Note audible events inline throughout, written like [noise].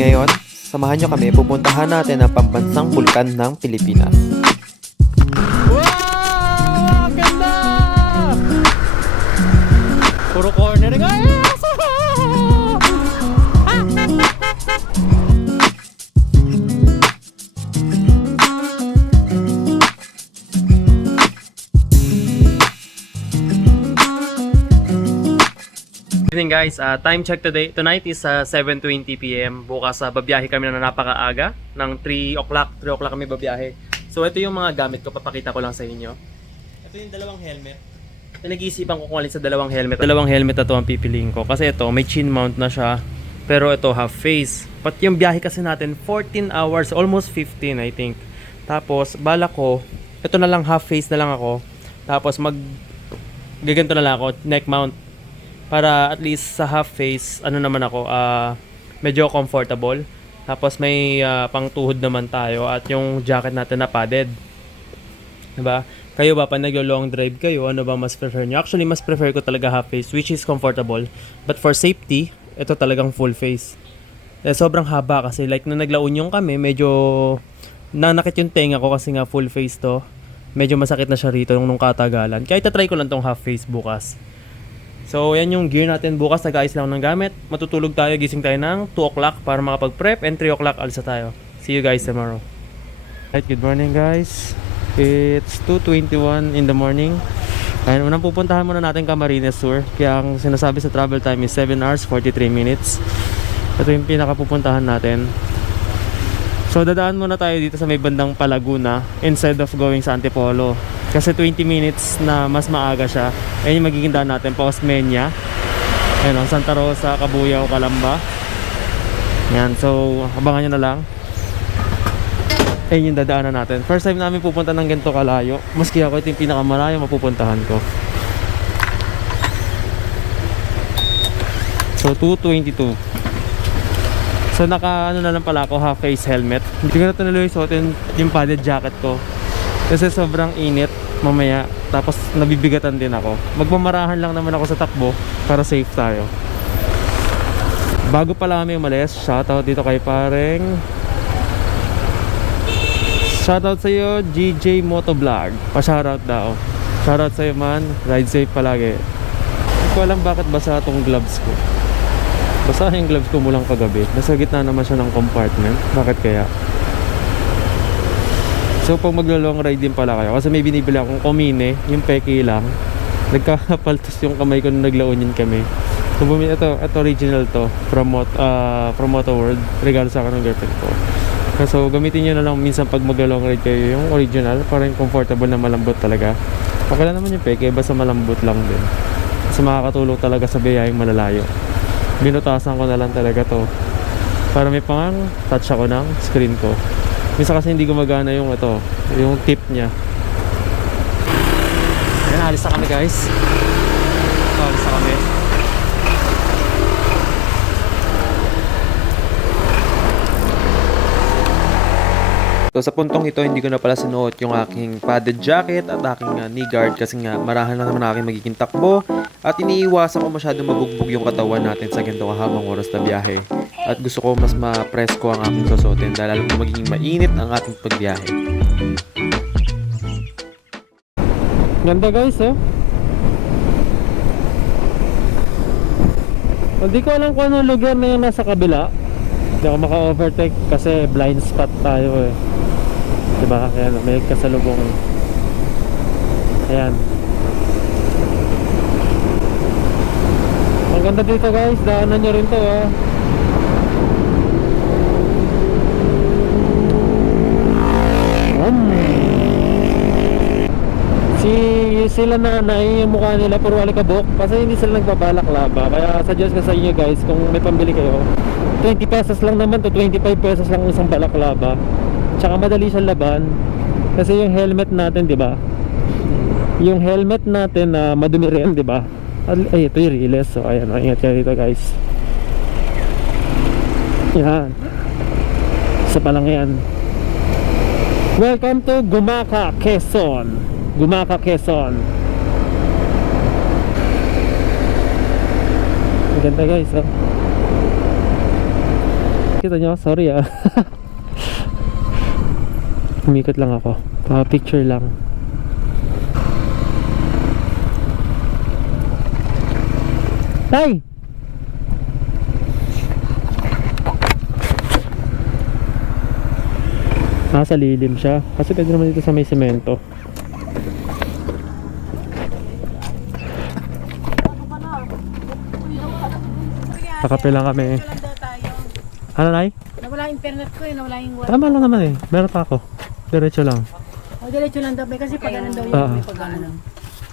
Ngayon, samahan nyo kami pupuntahan natin ang pambansang bulkan ng Pilipinas. Wow! Ganda! Puro corner nga. Guys, Ah, time check today. Tonight is uh, 7.20pm. Bukas sa babiyahe kami na napakaaga. Ng 3 o'clock. 3 o'clock kami babiyahe. So ito yung mga gamit ko. Papakita ko lang sa inyo. Ito yung dalawang helmet. Nag-iisipan ko kung alin sa dalawang helmet. Dalawang helmet na to ang pipiliin ko. Kasi ito, may chin mount na siya. Pero ito, half face. But yung biyahe kasi natin, 14 hours. Almost 15, I think. Tapos, bala ko, ito na lang, half face na lang ako. Tapos, mag... Gaganto na lang ako, neck mount. Para at least sa half face, ano naman ako, ah medyo comfortable. Tapos may ah, pangtuhod naman tayo at yung jacket natin na padded. Diba? Kayo ba, pag naglo-long drive kayo, ano ba mas prefer nyo? Actually, mas prefer ko talaga half face, which is comfortable. But for safety, ito talagang full face. Eh, sobrang haba kasi, like, nung nagla-union kami, medyo nanakit yung tenga ko kasi nga full face to. Medyo masakit na siya rito nung, nung katagalan. Kaya itatry ko lang tong half face bukas. So, yan yung gear natin bukas. Nag-ayos lang ng gamit. Matutulog tayo, gising tayo ng 2 o'clock para makapag-prep and 3 o'clock alsa tayo. See you guys tomorrow. Right, good morning guys. It's 2.21 in the morning. Ayun, unang pupuntahan muna natin Camarines Sur. Kaya ang sinasabi sa travel time is 7 hours 43 minutes. Ito yung pinakapupuntahan natin. So dadaan muna tayo dito sa may bandang Palaguna instead of going sa Antipolo. Kasi 20 minutes na mas maaga siya. Ayun yung magiging daan natin pa Osmeña. Ayun o, Santa Rosa, Cabuyao, Calamba. Yan, so abangan nyo na lang. Ayun yung dadaanan natin. First time namin pupunta ng ganito kalayo. Maski ako ito yung pinakamalayo mapupuntahan ko. So 222. So naka ano na lang pala ako half face helmet. Hindi ko na tuloy suotin yung padded jacket ko. Kasi sobrang init mamaya. Tapos nabibigatan din ako. Magmamarahan lang naman ako sa takbo para safe tayo. Bago pala kami umalis, shoutout dito kay pareng Shoutout sa iyo GJ Motovlog. Pa-shoutout daw. Shoutout sa iyo man. Ride safe palagi. Hindi ko alam bakit basa tong gloves ko. Basa yung gloves ko mulang kagabi. Nasa gitna naman siya ng compartment. Bakit kaya? So pag maglo-long ride din pala kayo kasi may binibili akong komine, yung peki lang. Nagkakapaltos [laughs] yung kamay ko nung naglaonin kami. So bumili ito, ito original to from uh, from Moto World. Regalo sa akin ng girlfriend ko. So gamitin niyo na lang minsan pag maglo-long ride kayo yung original para yung comfortable na malambot talaga. Okay lang naman yung peki, basta malambot lang din. Kasi makakatulong talaga sa biyayang malalayo. Binutasan ko na lang talaga to para may pang touch ako ng screen ko. Minsan kasi hindi gumagana yung ito, yung tip niya. Ayan, alis na kami guys. Ito, alis na kami. So sa puntong ito, hindi ko na pala sinuot yung aking padded jacket at aking uh, knee guard kasi nga marahan lang naman aking magiging takbo at iniiwasan ko masyado mabugbog yung katawan natin sa ganito kahabang oras na biyahe. At gusto ko mas ma-press ko ang aking susuotin dahil alam ko magiging mainit ang ating pagbiyahe. Ganda guys, oh. Hindi ko alam kung anong lugar na yung nasa kabila. Hindi ako maka-overtake kasi blind spot tayo eh. Diba? Ayan, may kasalubong. Ayan. Ang ganda dito guys, daanan nyo rin to ah. Si sila nanay yung mukha nila puro alikabok kasi hindi sila nagbabalak laba kaya suggest ko sa inyo guys kung may pambili kayo 20 pesos lang naman to 25 pesos lang isang balaklava tsaka madali siyang laban. Kasi yung helmet natin di ba? Yung helmet natin na madumi rin di ba? Ay ito yung riles so ayan oh, ingat kayo dito guys. Yan. Isa pa lang yan. Welcome to Gumaka Quezon. Gumaka Quezon. Ang ganda guys oh. Kita nyo? Sorry ah. [laughs] Umikot lang ako. Pa picture lang. Tay! Nasa lilim siya. Kasi pwede naman dito sa may semento. Kakape lang kami. Tayo. Ano, Nay? Nawala internet ko eh, nawala yung wifi. Tama lang naman eh. Meron pa ako. Diretso lang. O, diretso lang daw. Kasi pag ganun daw Ah. yung may pag ano.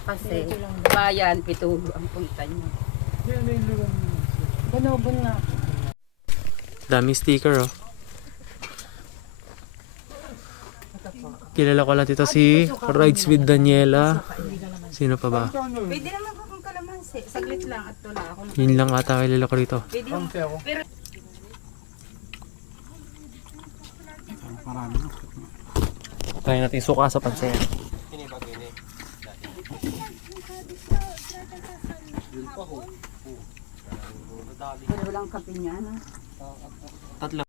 Kasi bayan, pitulo ang punta nyo. Banobon nga. Daming sticker oh. Kilala ko lang dito si Rides with Daniela. Sino pa ba? Pwede naman po kung kalamansi. Saglit lang at wala ako. Yun lang ata kilala ko rito. Pwede naman. Pero Tayo natin suka sa pansin. walang kape niya. No? Tatlo.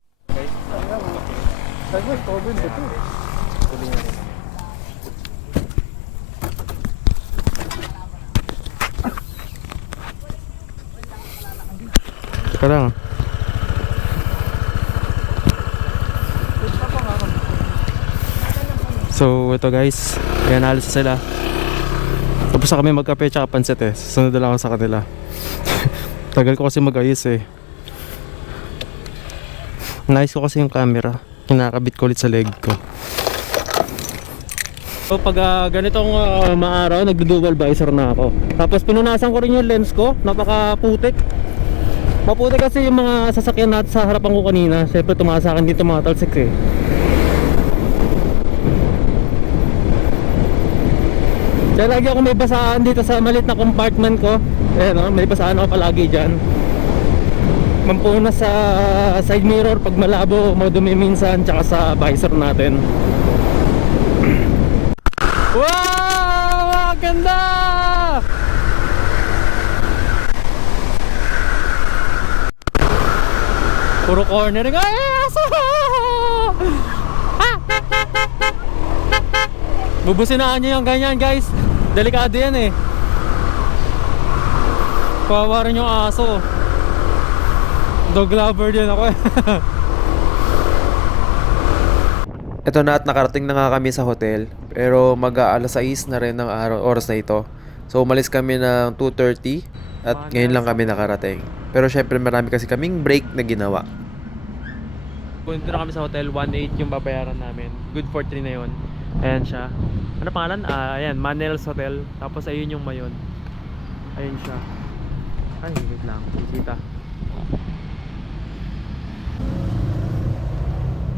Teka lang. So, ito guys. Ayan, na sila. Tapos na kami magkape tsaka pansit eh. Sunod na lang ako sa kanila. [laughs] Tagal ko kasi mag-ayos eh. Nice ko kasi yung camera. Kinakabit ko ulit sa leg ko. So pag ah, ganitong uh, maaraw, nagdo-dual visor na ako. Tapos pinunasan ko rin yung lens ko, napakaputik. Maputik kasi yung mga sasakyan natin sa harapan ko kanina. Siyempre tumaas sa akin dito mga talsik eh. Kaya lagi ako may basaan dito sa malit na compartment ko. Eh no, may basaan ako palagi dyan. Mampuna sa side mirror pag malabo, madumi minsan, tsaka sa visor natin. [clears throat] Wow! Ang ganda! Puro cornering. Ay, aso! Ah! [laughs] Bubusinaan nyo yung ganyan guys. Delikado yan eh. Kawawa rin yung aso. Dog lover din ako eh. [laughs] Ito na at nakarating na nga kami sa hotel. Pero mag alas 6 na rin ng araw, oras na ito. So umalis kami ng 2.30 at ngayon lang kami nakarating. Pero syempre marami kasi kaming break na ginawa. Punta na kami sa hotel, 1.8 yung babayaran namin. Good for 3 na yun. Ayan siya. Ano pangalan? Ah, ayan, Manel's Hotel. Tapos ayun yung mayon. Ayun siya. Ay, wait lang. Kita.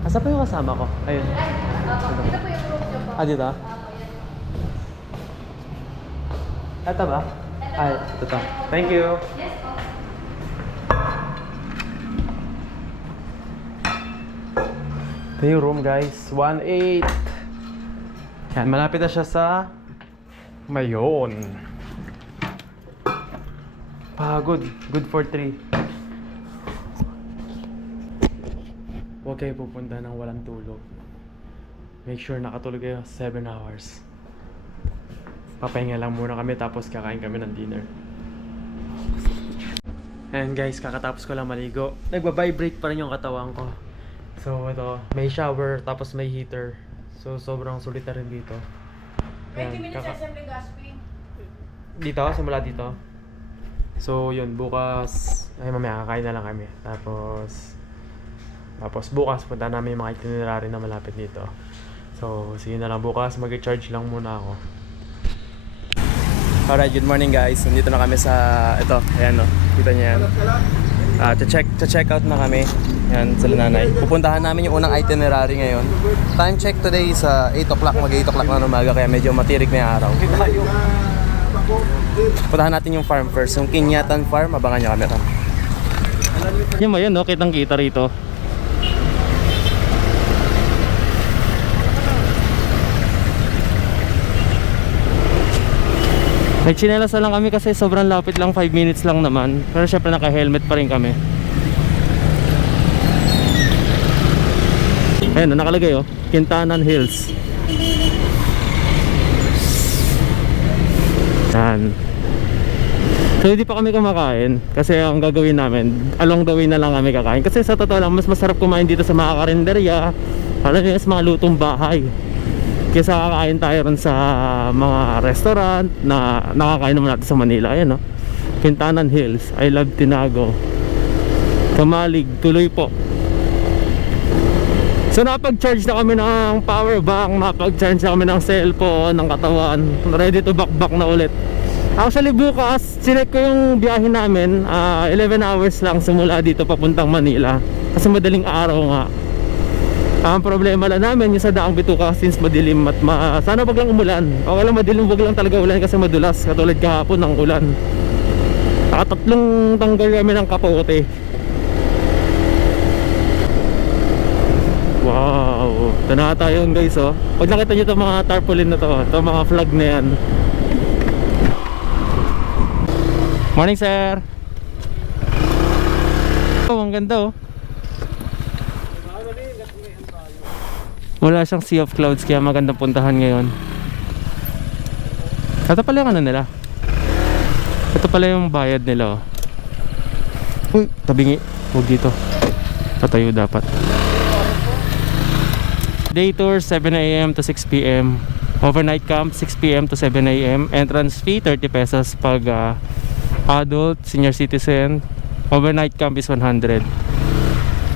Asa pa yung kasama ko? Ayun. Dito po yung room nyo Ah, dito? Ito ba? Ay, ito. Thank you. Ito yung room guys, 1.8 Yan, malapit na siya sa Mayon. Pagod, good for 3 Huwag kayo pupunta ng walang tulog. Make sure nakatulog kayo 7 hours. Papahinga lang muna kami tapos kakain kami ng dinner. And guys, kakatapos ko lang maligo. Nagba-vibrate pa rin yung katawan ko. So ito, may shower tapos may heater. So sobrang sulit na rin dito. Ayan, kaka- dito, simula dito. So yun, bukas, ay mamaya kakain na lang kami. Tapos, tapos bukas punta namin yung mga itinerary na malapit dito. So, sige na lang bukas, mag-charge lang muna ako. Alright, good morning guys. Nandito na kami sa, ito, ayan no, kita niyo yan. Ah, check check out na kami. Yan, sila nanay. Pupuntahan namin yung unang itinerary ngayon. Time check today is uh, 8 o'clock, mag 8 o'clock na umaga, kaya medyo matirik na yung araw. Puntahan natin yung farm first, yung Kinyatan Farm, abangan nyo kami ron. Yung mayan, no? Kitang kita rito. Nagchinelas na lang kami kasi sobrang lapit lang 5 minutes lang naman. Pero syempre naka-helmet pa rin kami. Ayan, nakalagay oh. Quintanan Hills. Yan. So hindi pa kami kumakain kasi ang gagawin namin along the way na lang kami kakain kasi sa totoo lang mas masarap kumain dito sa mga karinderya alam niyo sa mga lutong bahay kaysa kakain tayo ron sa mga restaurant na nakakain naman natin sa Manila ayan no Quintanan Hills I love Tinago Kamalig tuloy po So napag-charge na kami ng power bank, napag-charge na kami ng cellphone, ng katawan, ready to back back na ulit. Actually bukas, sinek ko yung biyahe namin, ah, 11 hours lang simula dito papuntang Manila. Kasi madaling araw nga. Ang problema lang namin yung sa daang bituka since madilim at ma sana wag lang umulan. Okay lang madilim wag lang talaga ulan kasi madulas katulad kahapon ng ulan. Nakatatlong tanggal kami ng kapote. Wow, ito na tayo guys oh. Pag nakita nyo itong mga tarpaulin na to, itong mga flag na yan. Morning sir! Oh, ang ganda oh. Wala siyang sea of clouds kaya magandang puntahan ngayon. Ito pala yung ano nila. Ito pala yung bayad nila oh. Uy, tabingi. Huwag dito. Tatayo dapat. Day tour 7am to 6pm. Overnight camp 6pm to 7am. Entrance fee 30 pesos pag ah, adult, senior citizen. Overnight camp is 100.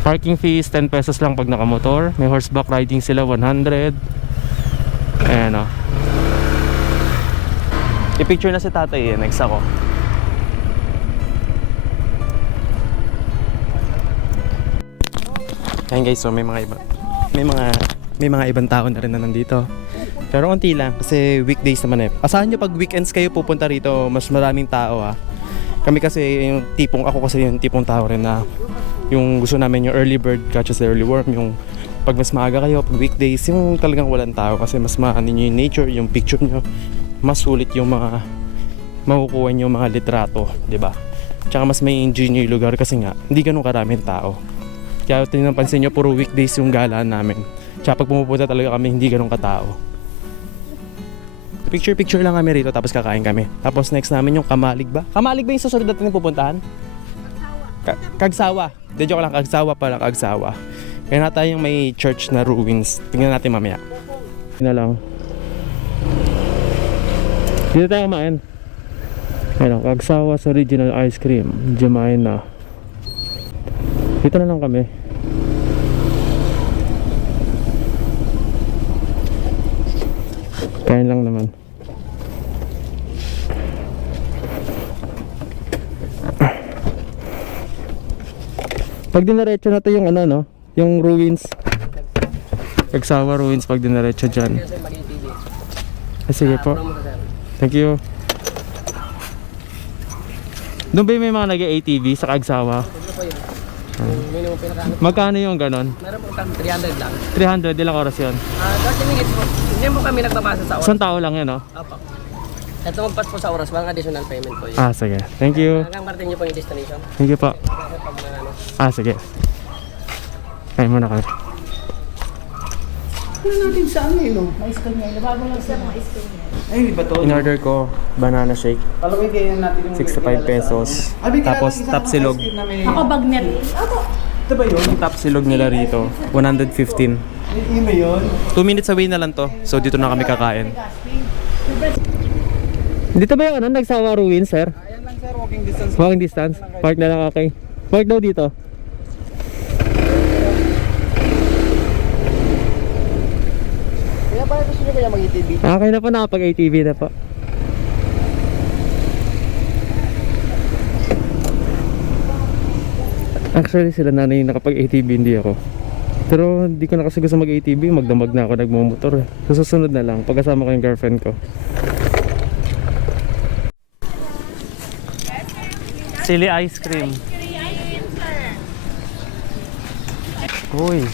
Parking fees 10 pesos lang pag nakamotor. May horseback riding sila 100. Ayan o. I-picture na si tatay eh. Next ako. Ayan guys, so may mga iba. May mga may mga ibang tao na rin na nandito. Pero konti lang kasi weekdays naman eh. Asahan nyo pag weekends kayo pupunta rito, mas maraming tao ah. Kami kasi yung tipong ako kasi yung tipong tao rin na yung gusto namin yung early bird catches the early worm, yung pag mas maaga kayo, pag weekdays, yung talagang walang tao kasi mas maano nyo yung nature, yung picture nyo, mas sulit yung mga makukuha nyo mga litrato, di ba? Tsaka mas may enjoy nyo yung lugar kasi nga, hindi ganun karaming tao. Kaya tinapansin nyo, puro weekdays yung gala namin. Tsaka pag pumupunta talaga kami, hindi ganun katao. Picture-picture lang kami rito tapos kakain kami. Tapos next namin yung Kamalig ba? Kamalig ba yung susunod natin pupuntahan? Ka- Kagsawa. De joke lang, Kagsawa pala, Kagsawa. Kaya na tayong may church na ruins. Tingnan natin mamaya. Yun na lang. Dito tayo kumain. Ano, Kagsawa's original ice cream. Jemaina. Dito na lang kami. Kain lang naman. Pag dinaretso na to yung ano no, yung ruins. Kagsawa ruins pag dinaretso dyan. Ah, sige po. Thank you. Doon ba may mga nag-ATV sa Kagsawa? Magkano yung ganon? Meron po kami 300 lang. 300, ilang oras yun? Ah, 30 minutes po. Hindi mo kami nagpapasa sa oras. Isang tao lang yun, no? Apo. Ito magpas po sa oras, mga additional payment po yun. Ah, sige. Thank you. Hanggang marating niyo po yung destination. Thank you po. Ano, Ah, sige. Kain muna kayo. Mais ko niya. Bago lang sa mga isko niya. Ay, di ba to? In order ko, banana shake, Palagay kayo natin yung 65 pesos. Tapos tapsilog. Ako bagnet. Ito ba yun? Yung tapsilog nila rito, 115. Yun? 2 minutes away na lang to. So dito na kami kakain. Dito ba yung ano, nagsawa ruin, sir? Ayan lang sir, walking distance. Walking distance? Park na lang, okay. Park daw dito. Kaya ba gusto nyo kaya mag-ATV? Okay na po, nakapag-ATV na po. Actually, sila nanay yung nakapag-ATV, hindi ako. Pero hindi ko na kasi gusto mag-ATV, magdamag na ako nagmumotor. eh. So, susunod na lang, pagkasama ko yung girlfriend ko. Chili ice cream. Uy.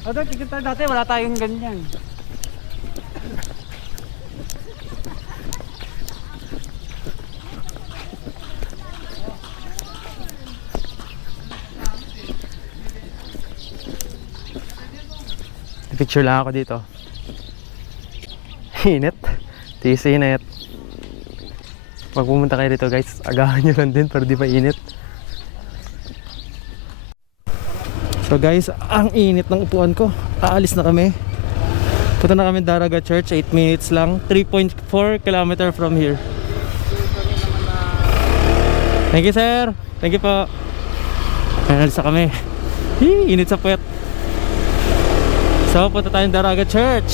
O, dati, dati wala tayong ganyan. Picture lang ako dito. Init. Tiis init. Pag pumunta kayo dito guys, agahan nyo lang din para di pa init. So guys, ang init ng upuan ko. Aalis na kami. Punta na kami Daraga Church, 8 minutes lang. 3.4 kilometer from here. Thank you sir. Thank you po. Alis na kami. Hii, init sa puwet. So, punta tayong Daraga Church.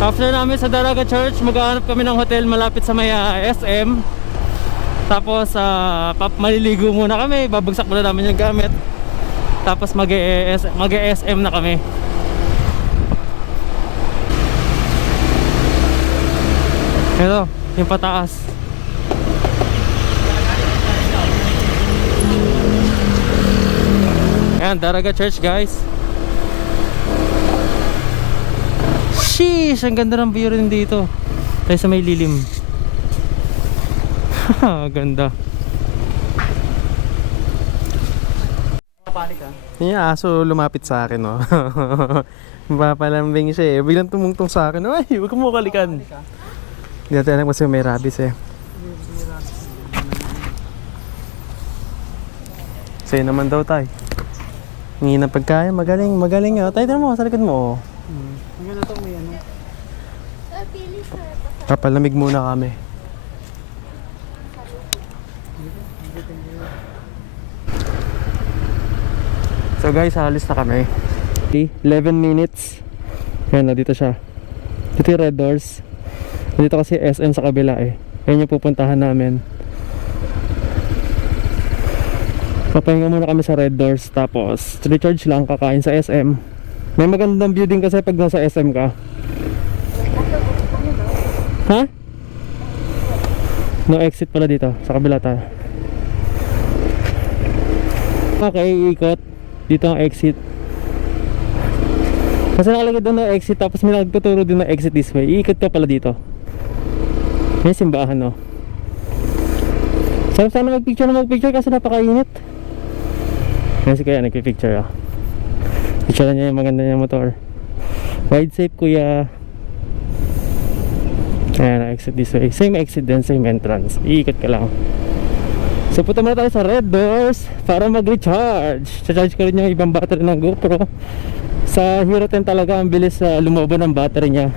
After namin sa Daraga Church, maghahanap kami ng hotel malapit sa may ah, SM. Tapos, pap maliligo muna kami. Babagsak muna namin yung gamit. Tapos mag-SM na kami. Ito, yung pataas. Ayan, Daraga Church guys. Sheesh! Ang ganda ng view rin dito. Tayo sa may lilim. [laughs] ganda. Yung aso lumapit sa akin, [laughs] no? Mapapalambing siya eh. Biglang tumungtong sa akin. Ay, huwag mo kalikan. Hindi natin alam kasi may rabies eh. Sa'yo naman daw tay. Hingi ng pagkain, magaling, magaling. Oh. Tay, tignan mo, sa likod mo. Oh. Ang ganda to, may ano. Papalamig muna kami. So guys, alis na kami. 11 minutes. Ayan na, dito siya. Dito yung red doors. Dito kasi SM sa kabila eh. Ayan yung pupuntahan namin. Papahinga muna kami sa red doors. Tapos, recharge lang, kakain sa SM. May magandang view din kasi pag nasa SM ka. Ha? No exit pala dito. Sa kabila tayo. Okay, ikot. Dito ang exit. Kasi nakalagay doon na exit tapos may nagtuturo din na exit this way. Iikot ka pala dito. May simbahan no. Sarap sana magpicture na magpicture kasi napakainit. Yan si Kuya nagpipicture ah. Picture niya yung maganda niya motor. Wide safe kuya. Ayan, exit this way. Same exit din, same entrance. Iikot ka lang. So punta muna tayo sa red doors para mag-recharge. Charge ko rin yung ibang battery ng GoPro. Sa Hero 10 talaga ang bilis sa lumobo ng battery niya.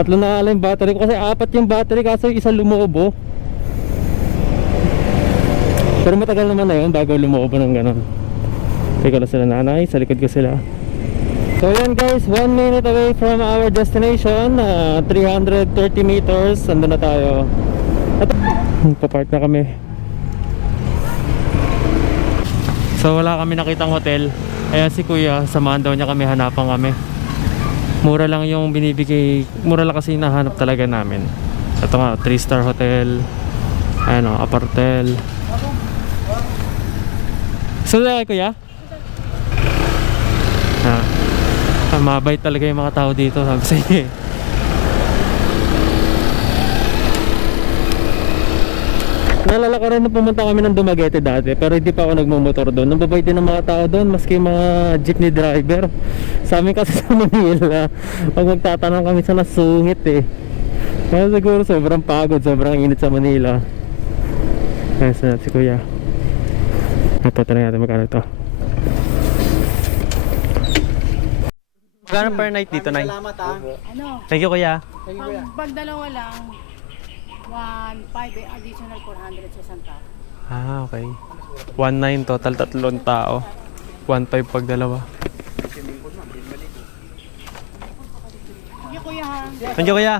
Tatlo na ala yung battery ko kasi apat yung battery kaso isa lumobo. Pero matagal naman na yun bago lumobo ng ganun. Teka lang sila nanay, sa likod ko sila. So yan guys, 1 minute away from our destination, uh, 330 meters, ando na tayo. Papark na kami. So wala kami nakitang hotel. Ayan si kuya, samahan daw niya kami, hanapan kami. Mura lang yung binibigay, mura lang kasi hinahanap talaga namin. Ito nga, 3 star hotel, ano, apartel. So kaya kuya? Ah. Mabait talaga yung mga tao dito, sabi sa Naalala ko rin na pumunta kami ng Dumaguete dati pero hindi pa ako nagmumotor doon. Nababait din ng mga tao doon maski mga jeepney driver. Sa amin kasi sa [laughs] Manila, pag magtatanong kami sa nasungit eh. Kaya siguro sobrang pagod, sobrang init sa Manila. Kaya sa si Kuya. Ito, tanong natin magkano ito. Magkano per night dito, Nay? Salamat ah. Ano, Thank you, Kuya. Thank you, kuya. pag, pag dalawa lang, 1.5 eh, additional 400 sa isang tao. Ah, okay. 1.9 total, tatlong tao. 1.5 pag dalawa. Sige kuya ha. Thank you, Kuya.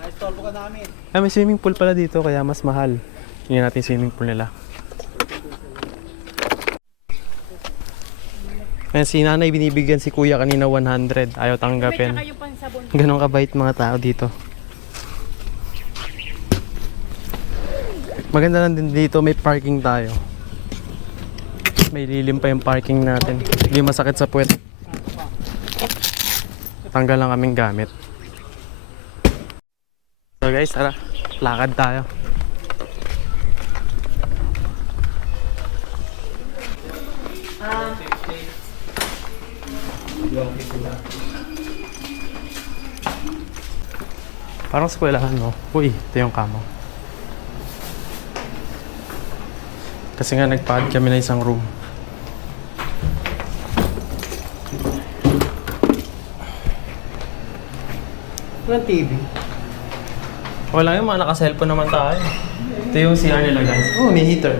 Na-stall ka namin. Ah, may swimming pool pala dito, kaya mas mahal. Tingnan natin yung swimming pool nila. Ayan, si nanay binibigyan si kuya kanina 100. Ayaw tanggapin. Ganon kabait mga tao dito. Maganda lang din dito, may parking tayo. may lilim pa yung parking natin. Hindi masakit sa puwet. Tanggal lang kaming gamit. So guys, tara. Lakad tayo. Parang eskwelahan mo. Uy, ito yung kamo. Kasi nga nagpad kami na isang room. Walang TV. Wala yung mga naka-cellphone naman tayo. Ito yung CR nila guys. Oh, may heater.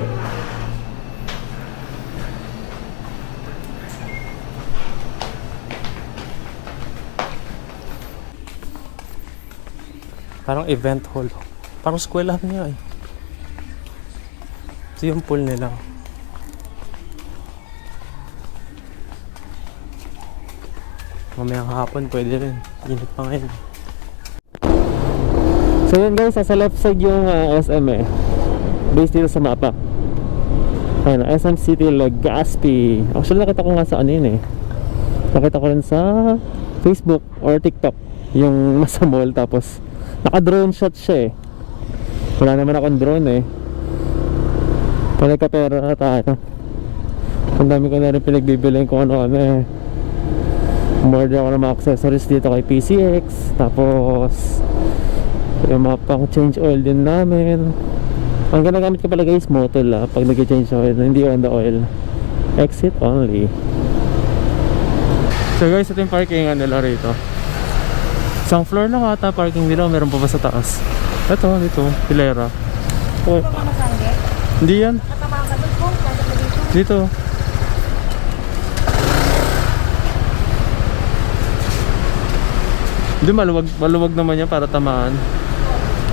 Parang event hall. Parang eskwelahan niya eh. Ito yung pool nila. Mamayang hapon pwede rin. Init pa ngayon. So yun guys, sa left side yung uh, SM eh. Based dito sa mapa. Ayun, SM City Legazpi. Actually nakita ko nga sa ano yun eh. Nakita ko rin sa Facebook or TikTok. Yung [laughs] nasa mall tapos naka-drone shot siya eh. Wala naman akong drone eh. Panagkapera na tayo. Ang dami ko na rin pinagbibiling kung ano-ano eh. Umorder ako ng mga accessories dito kay PCX. Tapos yung mga pang change oil din namin ang ginagamit ko pala guys motor ah pag nag-change oil hindi on the oil exit only so guys ito yung parkingan nila rito isang floor lang ata parking nila meron pa ba sa taas ito dito pilera oh. Hindi yan dito Hindi maluwag, maluwag naman yan para tamaan.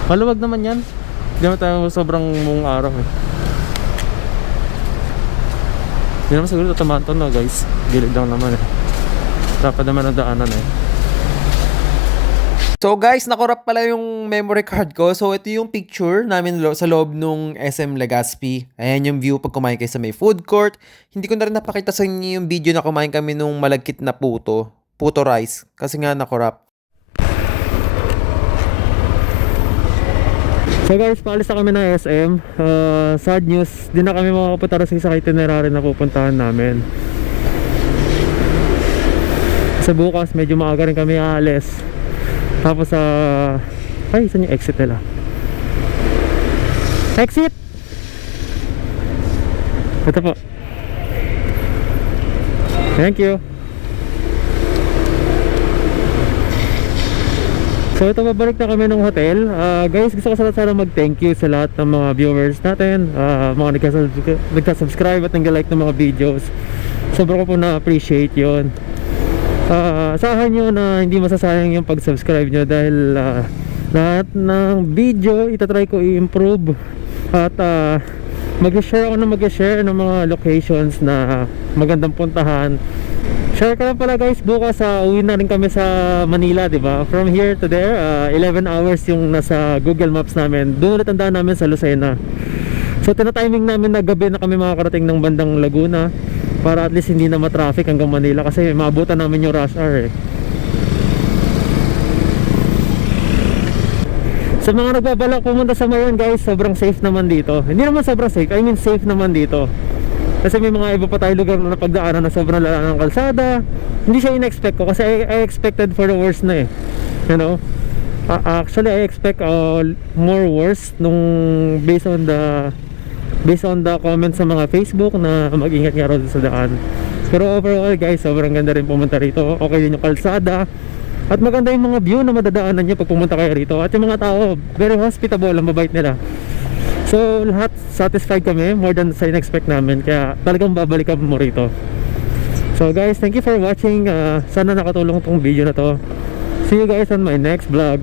Maluwag naman yan. Hindi naman tayo sobrang mong araw eh. Hindi naman siguro tatamaan to no guys. Gilid lang naman eh. Dapat naman ang daanan eh. So guys, nakorap pala yung memory card ko. So ito yung picture namin lo- sa loob nung SM Legazpi. Ayan yung view pag kumain kayo sa may food court. Hindi ko na rin napakita sa inyo yung video na kumain kami nung malagkit na puto. Puto rice. Kasi nga nakorap. So guys, paalis na kami ng SM. Uh, sad news, di na kami makakapunta sa itinerary na pupuntahan namin. Sa bukas, medyo maaga rin kami aalis. Tapos sa... ay, saan yung exit nila? Exit! Ito po. Thank you. So ito babalik na kami ng hotel Ah, Guys gusto ko sana sana mag thank you sa lahat ng mga viewers natin Ah, Mga nagkasub- nagka-subscribe at nag-like ng mga videos Sobrang ko po na-appreciate yon Ah, Asahan nyo na hindi masasayang yung pag-subscribe nyo Dahil ah, lahat ng video itatry ko i-improve At ah, mag-share ako na mag-share ng mga locations na magandang puntahan Share ko lang pala guys, bukas sa uwi na rin kami sa Manila, 'di ba? From here to there, uh, 11 hours yung nasa Google Maps namin. Doon ulit namin sa Lucena. So tina-timing namin na gabi na kami makakarating ng bandang Laguna para at least hindi na ma-traffic hanggang Manila kasi maabutan namin yung rush hour eh. Sa mga nagbabalak pumunta sa Mayon guys, sobrang safe naman dito. Hindi naman sobrang safe, I mean safe naman dito. Kasi may mga iba pa tayo lugar na napagdaanan na sobrang lala ng kalsada. Hindi siya in-expect ko kasi I, I expected for the worst na eh. You know? A- actually, I expect uh, more worse nung based on the based on the comments sa mga Facebook na mag-ingat nga raw sa daan. Pero overall guys, sobrang ganda rin pumunta rito. Okay din yung kalsada. At maganda yung mga view na madadaanan nyo pag pumunta kayo rito. At yung mga tao, very hospitable, ang mabait nila. So lahat satisfied kami more than sa in-expect namin kaya talagang babalikan mo rito. So guys, thank you for watching. Uh, sana nakatulong tong video na to. See you guys on my next vlog.